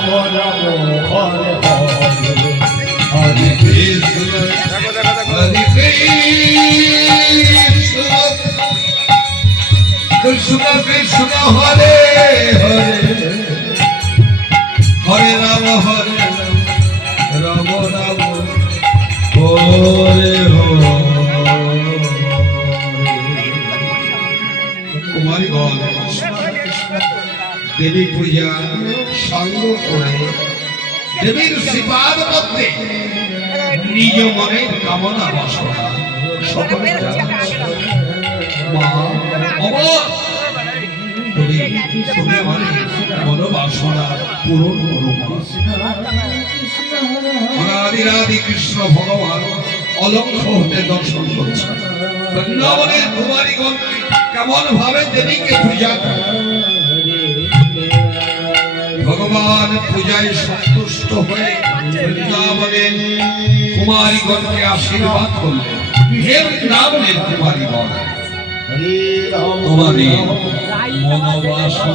রাম রাম হরে হরে হরে কৃষ্ণ হরে কৃষ্ণ কৃষ্ণ হরে হরে হরে রাম রাম রাম হরে হরে। কুমারীগণ দেবী পূজা সঙ্গ করে দেবীর শ্রীপাদ মধ্যে নিজ মনের কামনা বাসনা সকলে মা অমর তুমি তুমি আমার মনোবাসনা পূরণ করো মা। অনাদি কৃষ্ণ ভগবান অলক্ষ হতে দর্শন করছেন বৃন্দাবনের কুমারীগণ কেমন ভাবে দেবীকে পূজা করে। ভগবান পূজায় সন্তুষ্ট হয়ে বৃন্দাবনের কুমারীগণকে আশীর্বাদ করলেন। হে বৃন্দাবনের কুমারীগণ, তোমাদের মনোবাসনা